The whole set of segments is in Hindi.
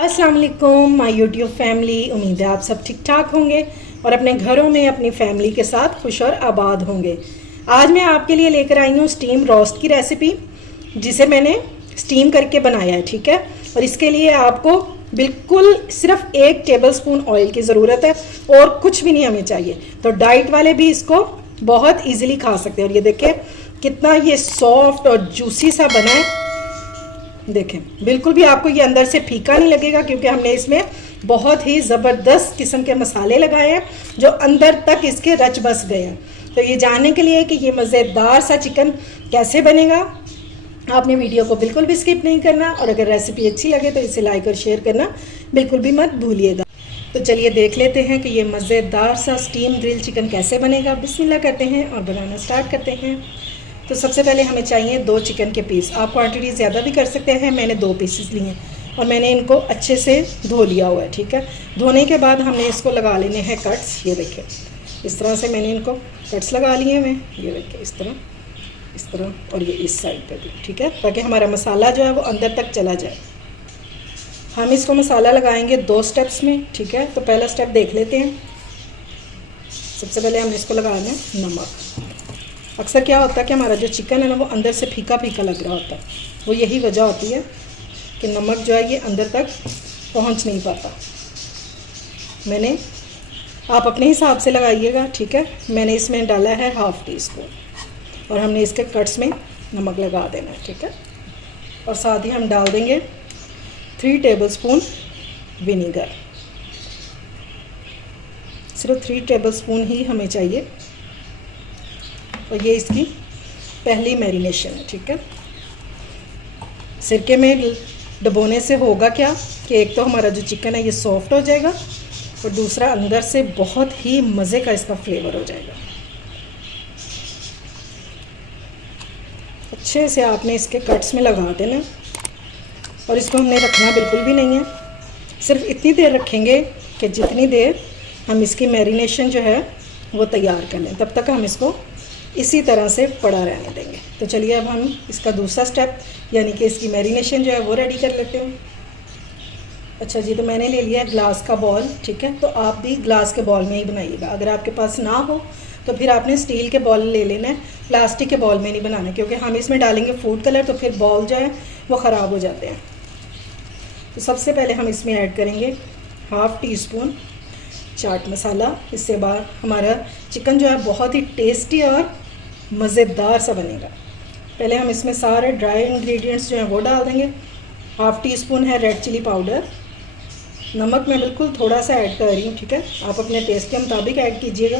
अस्सलाम वालेकुम माय यूट्यूब फैमिली। उम्मीद है आप सब ठीक ठाक होंगे और अपने घरों में अपनी फैमिली के साथ खुश और आबाद होंगे। आज मैं आपके लिए लेकर आई हूँ स्टीम रोस्ट की रेसिपी, जिसे मैंने स्टीम करके बनाया है। ठीक है, और इसके लिए आपको बिल्कुल सिर्फ 1 टेबलस्पून ऑयल की ज़रूरत है और कुछ भी नहीं हमें चाहिए। तो डाइट वाले भी इसको बहुत ईजिली खा सकते हैं। और ये देखें कितना ये सॉफ्ट और जूसी सा बना है। देखें बिल्कुल भी आपको ये अंदर से फीका नहीं लगेगा, क्योंकि हमने इसमें बहुत ही ज़बरदस्त किस्म के मसाले लगाए हैं जो अंदर तक इसके रच बस गए हैं। तो ये जानने के लिए कि ये मज़ेदार सा चिकन कैसे बनेगा, आपने वीडियो को बिल्कुल भी स्किप नहीं करना। और अगर रेसिपी अच्छी लगे तो इसे लाइक और शेयर करना बिल्कुल भी मत भूलिएगा। तो चलिए देख लेते हैं कि ये मज़ेदार सा स्टीम ग्रिल चिकन कैसे बनेगा। बिस्मिल्लाह करते हैं और बनाना स्टार्ट करते हैं। तो सबसे पहले हमें चाहिए 2 चिकन के पीस। आप क्वांटिटी ज़्यादा भी कर सकते हैं, मैंने 2 पीसेस लिए हैं और मैंने इनको अच्छे से धो लिया हुआ है। ठीक है, धोने के बाद हमने इसको लगा लेने हैं कट्स। ये देखिए इस तरह से मैंने इनको कट्स लगा लिए हैं। ये देखिए इस तरह और ये इस साइड पे भी। ठीक है, ताकि हमारा मसाला जो है वो अंदर तक चला जाए। हम इसको मसाला लगाएंगे 2 स्टेप्स में। ठीक है, तो पहला स्टेप देख लेते हैं। सबसे पहले हमने इसको लगाना है नमक। अक्सर क्या होता है कि हमारा जो चिकन है ना वो अंदर से फीका फीका लग रहा होता है। वो यही वजह होती है कि नमक जो है ये अंदर तक पहुंच नहीं पाता। आप अपने हिसाब से लगाइएगा। ठीक है, मैंने इसमें डाला है 1/2 टीस्पून और हमने इसके कट्स में नमक लगा देना है। ठीक है, और साथ ही हम डाल देंगे 3 टेबलस्पून विनीगर। सिर्फ 3 टेबलस्पून ही हमें चाहिए और ये इसकी पहली मैरिनेशन है। ठीक है, सिरके में डुबोने से होगा क्या कि एक तो हमारा जो चिकन है ये सॉफ्ट हो जाएगा और दूसरा अंदर से बहुत ही मज़े का इसका फ्लेवर हो जाएगा। अच्छे से आपने इसके कट्स में लगा देना और इसको हमने रखना बिल्कुल भी नहीं है। सिर्फ इतनी देर रखेंगे कि जितनी देर हम इसकी मैरिनेशन जो है वो तैयार कर लें, तब तक हम इसको इसी तरह से पड़ा रहने देंगे। तो चलिए अब हम इसका दूसरा स्टेप यानी कि इसकी मैरिनेशन जो है वो रेडी कर लेते हैं। अच्छा जी, तो मैंने ले लिया ग्लास का बॉल। ठीक है, तो आप भी ग्लास के बॉल में ही बनाइएगा। अगर आपके पास ना हो तो फिर आपने स्टील के बॉल ले लेना है, प्लास्टिक के बॉल में नहीं बनाना, क्योंकि हम इसमें डालेंगे फूड कलर तो फिर बॉल जो है वो ख़राब हो जाते हैं। तो सबसे पहले हम इसमें ऐड करेंगे 1/2 टीस्पून चाट मसाला। इससे बाद हमारा चिकन जो है बहुत ही टेस्टी और मज़ेदार सा बनेगा। पहले हम इसमें सारे ड्राई इंग्रेडिएंट्स जो हैं वो डाल देंगे। 1/2 टीस्पून है रेड चिली पाउडर। नमक मैं बिल्कुल थोड़ा सा ऐड कर रही हूँ। ठीक है, आप अपने टेस्ट के मुताबिक ऐड कीजिएगा,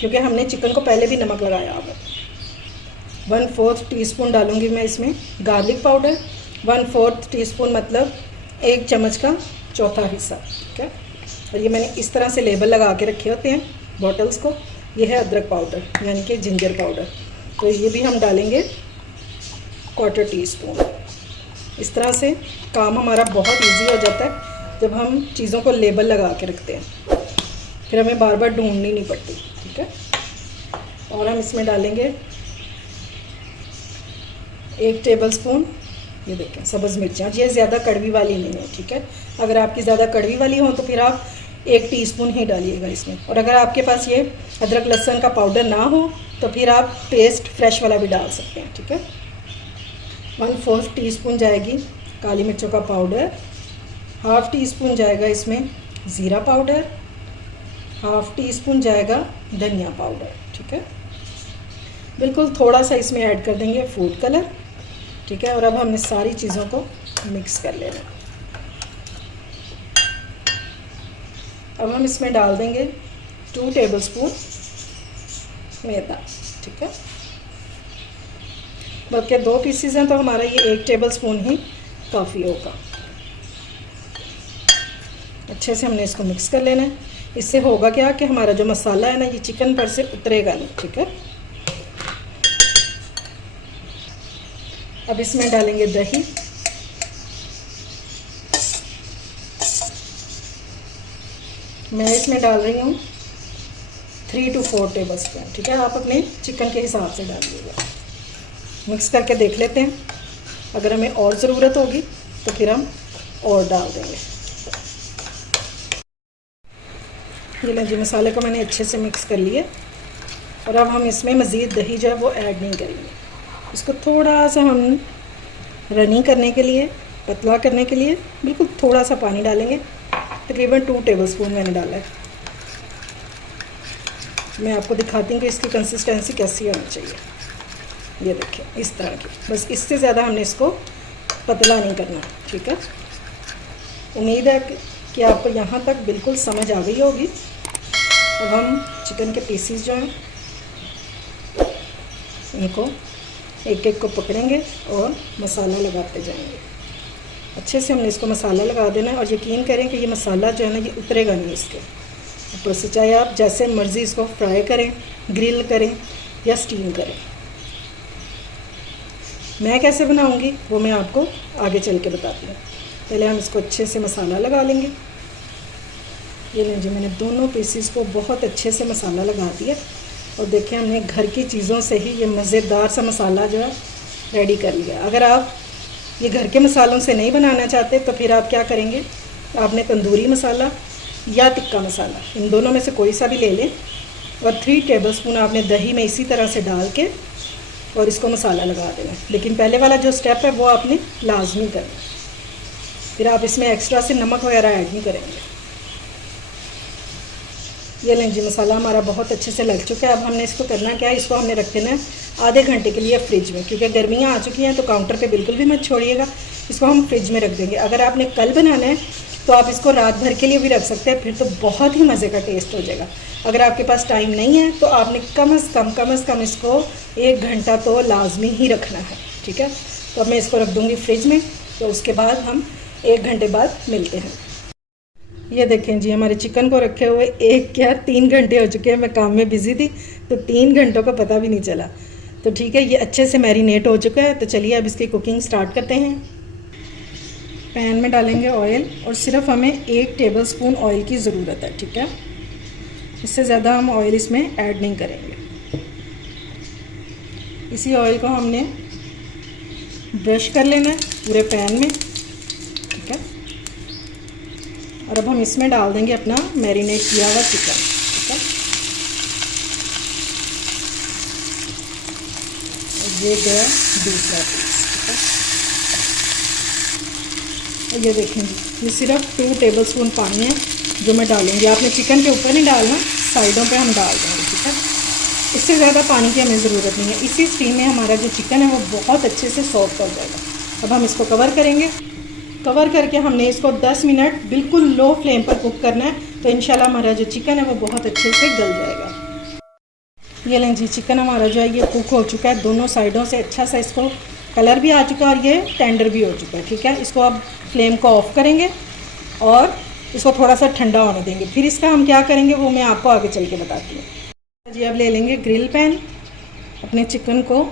क्योंकि हमने चिकन को पहले भी नमक लगाया होगा। 1/4 टीस्पून डालूँगी मैं इसमें गार्लिक पाउडर। 1/4 टीस्पून मतलब 1 चम्मच का चौथा हिस्सा। ठीक है, और ये मैंने इस तरह से लेबल लगा के रखे होते हैं बॉटल्स को। ये है अदरक पाउडर यानी कि जिंजर पाउडर, तो ये भी हम डालेंगे 1/4 टीस्पून। इस तरह से काम हमारा बहुत इजी हो जाता है जब हम चीज़ों को लेबल लगा के रखते हैं, फिर हमें बार बार ढूंढनी नहीं पड़ती। ठीक है, और हम इसमें डालेंगे 1 टेबलस्पून ये देखें सब्ज़ मिर्चियाँ। ये ज़्यादा कड़वी वाली नहीं है। ठीक है, अगर आपकी ज़्यादा कड़वी वाली हो तो फिर आप 1 टीस्पून ही डालिएगा इसमें। और अगर आपके पास ये अदरक लहसुन का पाउडर ना हो तो फिर आप पेस्ट फ्रेश वाला भी डाल सकते हैं। ठीक है, 1/4 टीस्पून जाएगी काली मिर्चों का पाउडर। 1/2 टीस्पून जाएगा इसमें ज़ीरा पाउडर। 1/2 टीस्पून जाएगा धनिया पाउडर। ठीक है, बिल्कुल थोड़ा सा इसमें ऐड कर देंगे फूड कलर। ठीक है, और अब हमने सारी चीज़ों को मिक्स कर लेना। अब हम इसमें डाल देंगे 2 टेबलस्पून मैदा। ठीक है, बल्कि 2 पीसीज हैं तो हमारा ये 1 टेबलस्पून ही काफ़ी होगा। अच्छे से हमने इसको मिक्स कर लेना है। इससे होगा क्या कि हमारा जो मसाला है ना ये चिकन पर से उतरेगा नहीं। ठीक है, अब इसमें डालेंगे दही। मैं इसमें डाल रही हूँ 3 to 4 टेबलस्पून। ठीक है, आप अपने चिकन के हिसाब से डालिएगा। मिक्स करके देख लेते हैं, अगर हमें और ज़रूरत होगी तो फिर हम और डाल देंगे। ये लें जी, मसाले को मैंने अच्छे से मिक्स कर लिया। और अब हम इसमें मज़ीद दही जो है वो ऐड नहीं करेंगे। इसको थोड़ा सा हम रनी करने के लिए, पतला करने के लिए बिल्कुल थोड़ा सा पानी डालेंगे। तकरीबन 2 टेबलस्पून मैंने डाला है। मैं आपको दिखाती हूँ कि इसकी कंसिस्टेंसी कैसी होनी चाहिए। ये देखिए इस तरह की, बस इससे ज़्यादा हमने इसको पतला नहीं करना, ठीक है। उम्मीद है कि आपको यहाँ तक बिल्कुल समझ आ गई होगी। अब हम चिकन के पीसीस जो हैं इनको एक एक को पकड़ेंगे और मसाला लगाते जाएंगे। अच्छे से हमने इसको मसाला लगा देना है। और यकीन करें कि ये मसाला जो है ना, ये उतरेगा नहीं इसके ऊपर से, चाहे आप जैसे मर्ज़ी इसको फ्राई करें, ग्रिल करें या स्टीम करें। मैं कैसे बनाऊंगी वो मैं आपको आगे चल के बताती हूँ। पहले हम इसको अच्छे से मसाला लगा लेंगे। ये लें जी, मैंने दोनों पीसीस को बहुत अच्छे से मसाला लगा दिया। और देखिए हमने घर की चीज़ों से ही ये मज़ेदार सा मसाला जो है रेडी कर लिया। अगर आप ये घर के मसालों से नहीं बनाना चाहते तो फिर आप क्या करेंगे, आपने तंदूरी मसाला या टिक्का मसाला, इन दोनों में से कोई सा भी ले लें। और 3 टेबलस्पून आपने दही में इसी तरह से डाल के और इसको मसाला लगा देना। लेकिन पहले वाला जो स्टेप है वो आपने लाजमी करना, फिर आप इसमें एक्स्ट्रा से नमक वगैरह ऐड नहीं करेंगे। ये लें जी, मसाला हमारा बहुत अच्छे से लग चुका है। अब हमने इसको करना क्या है, इसको हमने रख देना है आधे घंटे के लिए फ्रिज में, क्योंकि गर्मियाँ आ चुकी हैं तो काउंटर पे बिल्कुल भी मत छोड़िएगा। इसको हम फ्रिज में रख देंगे। अगर आपने कल बनाना है तो आप इसको रात भर के लिए भी रख सकते हैं, फिर तो बहुत ही मज़े का टेस्ट हो जाएगा। अगर आपके पास टाइम नहीं है तो आपने कम से कम इसको 1 घंटा तो लाजमी ही रखना है, ठीक है। तो अब मैं इसको रख दूँगी फ्रिज में, तो उसके बाद हम 1 घंटे बाद मिलते हैं। ये देखें जी, हमारे चिकन को रखे हुए 3 घंटे हो चुके हैं। मैं काम में बिज़ी थी तो 3 घंटों का पता भी नहीं चला। तो ठीक है, ये अच्छे से मैरिनेट हो चुका है। तो चलिए अब इसकी कुकिंग स्टार्ट करते हैं। पैन में डालेंगे ऑयल और सिर्फ हमें 1 टेबलस्पून ऑयल की ज़रूरत है, ठीक है। इससे ज़्यादा हम ऑयल इसमें ऐड नहीं करेंगे। इसी ऑयल को हमने ब्रश कर लेना है पूरे पैन में, ठीक है। और अब हम इसमें डाल देंगे अपना मैरिनेट किया हुआ चिकन, ठीक है। और ये गया दूसरा पीस, ठीक है। और ये देखेंगे, ये सिर्फ 2 टेबलस्पून पानी है जो मैं डालूँगी। आपने चिकन के ऊपर नहीं डालना, साइडों पे हम डाल देंगे, ठीक है। इससे ज़्यादा पानी की हमें ज़रूरत नहीं है। इसी स्टीम में हमारा जो चिकन है वो बहुत अच्छे से सॉफ्ट हो जाएगा। अब हम इसको कवर करेंगे। कवर करके हमने इसको 10 मिनट बिल्कुल लो फ्लेम पर कुक करना है, तो इंशाल्लाह हमारा जो चिकन है वो बहुत अच्छे से गल जाएगा। ये लें जी, चिकन हमारा जो है ये कुक हो चुका है। दोनों साइडों से अच्छा सा इसको कलर भी आ चुका है और ये टेंडर भी हो चुका है, ठीक है। इसको अब फ्लेम को ऑफ करेंगे और इसको थोड़ा सा ठंडा होने देंगे। फिर इसका हम क्या करेंगे वो मैं आपको आगे चल के बताती हूँ जी। अब ले लेंगे ग्रिल पैन अपने चिकन को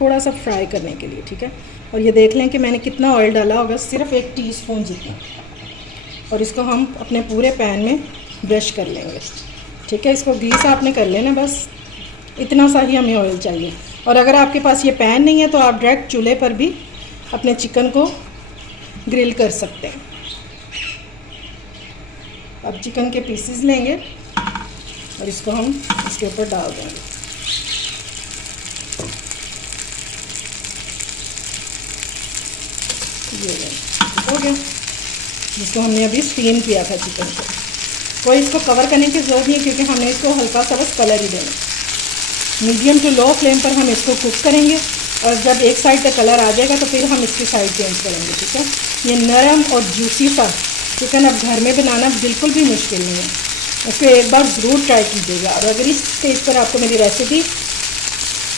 थोड़ा सा फ्राई करने के लिए, ठीक है। और ये देख लें कि मैंने कितना ऑयल डाला होगा, सिर्फ 1 टीस्पून जितना। और इसको हम अपने पूरे पैन में ब्रश कर लेंगे, ठीक है। इसको ग्रीस आपने कर लेना, बस इतना सा ही हमें ऑयल चाहिए। और अगर आपके पास ये पैन नहीं है तो आप डायरेक्ट चूल्हे पर भी अपने चिकन को ग्रिल कर सकते हैं। अब चिकन के पीसेस लेंगे और इसको हम इसके ऊपर डाल देंगे। ये हो गया, जिसको हमने अभी स्टीम किया था चिकन को। कोई इसको कवर करने की ज़रूरत नहीं है क्योंकि हमने इसको हल्का सा बस कलर ही देना। मीडियम टू लो फ्लेम पर हम इसको कुक करेंगे और जब एक साइड का कलर आ जाएगा तो फिर हम इसकी साइड चेंज करेंगे, ठीक है। ये नरम और जूसी सा चिकन अब घर में बनाना बिल्कुल भी मुश्किल नहीं है। इसको एक बार ज़रूर ट्राई कीजिएगा। और अगर इस स्टेज पर आपको मेरी रेसिपी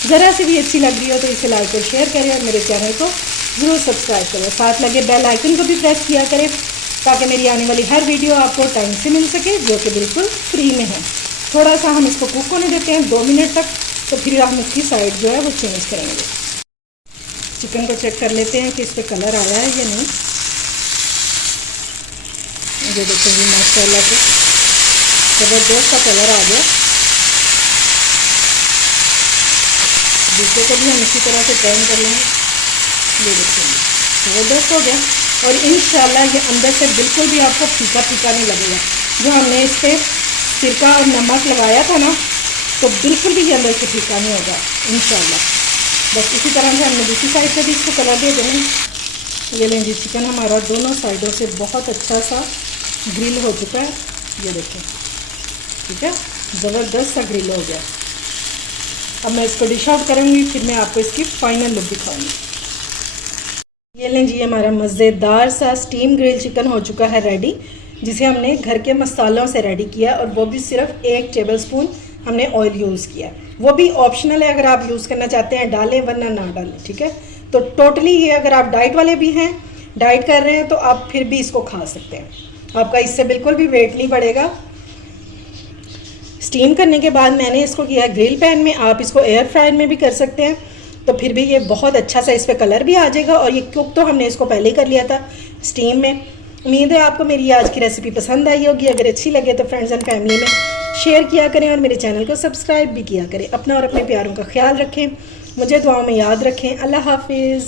ज़रा से भी अच्छी लग रही हो तो इसे लाइक और शेयर करें और मेरे चैनल को ज़रूर सब्सक्राइब करें। साथ लगे बेल आइकन को भी प्रेस किया करें ताकि मेरी आने वाली हर वीडियो आपको टाइम से मिल सके, जो कि बिल्कुल फ्री में है। थोड़ा सा हम इसको कुक होने देते हैं 2 मिनट तक, तो फिर हम इसकी साइड जो है वो चेंज करेंगे। चिकन को चेक कर लेते हैं कि इस पर कलर आया है या नहीं। ये देखो जी, माशाल्लाह से ज़बरदस्त का कलर आ गया। दूसरे को भी हम इसी तरह से टर्न कर लेंगे। ये देखिए ज़बरदस्त हो गया। और इंशाल्लाह ये अंदर से बिल्कुल भी आपको फीका फीका नहीं लगेगा। जो हमने इस पर सिरका और नमक लगाया था ना, तो बिल्कुल भी ये अंदर से फीका नहीं होगा इंशाल्लाह। बस इसी तरह से हमने दूसरी साइड से भी इसको कलर दे देना। ये लें जी, चिकन हमारा दोनों साइडों से बहुत अच्छा सा ग्रिल हो चुका है, ये देखें, ठीक है, ज़बरदस्त सा ग्रिल हो गया। अब मैं इसको डिश आउट करूँगी, फिर मैं आपको इसकी फाइनल लुक दिखाऊंगी। ये लें जी, हमारा मज़ेदार सा स्टीम ग्रिल चिकन हो चुका है रेडी, जिसे हमने घर के मसालों से रेडी किया, और वो भी सिर्फ 1 टेबलस्पून हमने ऑयल यूज़ किया। वो भी ऑप्शनल है, अगर आप यूज़ करना चाहते हैं डालें, वरना ना डालें, ठीक है। तो टोटली ये, अगर आप डाइट वाले भी हैं, डाइट कर रहे हैं, तो आप फिर भी इसको खा सकते हैं, आपका इससे बिल्कुल भी वेट नहीं बढ़ेगा। स्टीम करने के बाद मैंने इसको किया ग्रिल पैन में, आप इसको एयर फ्रायर में भी कर सकते हैं, तो फिर भी ये बहुत अच्छा सा इस पर कलर भी आ जाएगा। और ये कुक तो हमने इसको पहले ही कर लिया था स्टीम में। उम्मीद है आपको मेरी आज की रेसिपी पसंद आई होगी। अगर अच्छी लगे तो फ्रेंड्स एंड फैमिली में शेयर किया करें, और मेरे चैनल को सब्सक्राइब भी किया करें। अपना और अपने प्यारों का ख्याल रखें, मुझे दुआओं में याद रखें। अल्लाह हाफिज़।